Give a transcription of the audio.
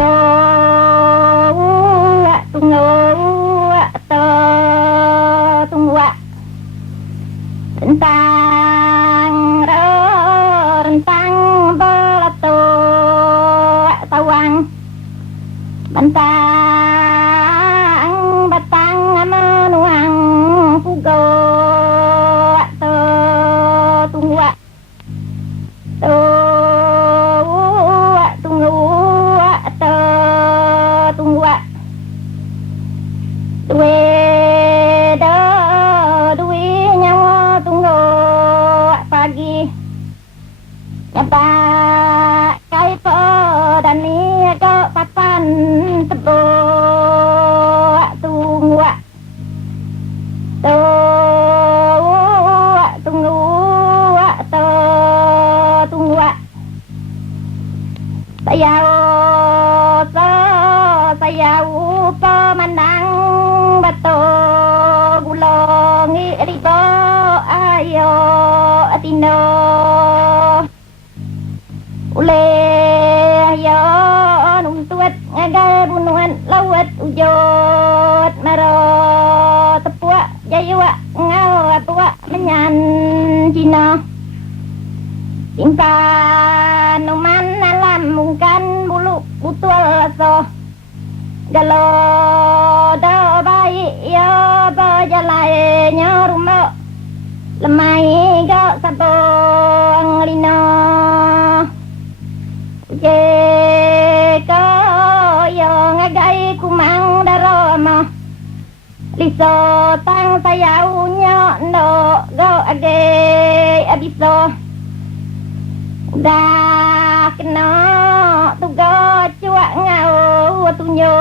tung tơ tung wa rentang belato tawang bentang batang menuang pugo tơ tung wa Kai po dani ko papan tebo tungwa tungwa sayau pemenang bato gulongi ribo ayo atino ule yo nung tuat ngagal bunuan lawat ujot maro tepua jayua ngau apua menyan cina cinta numan alam mungkan bulu butul so galo do bayi yo bajalai nyorumo lemai go sabong lino ko yo ngagai kumang daroma liso tang sayau nyo no go age abiso dah kena tugo cuak ngau tunyo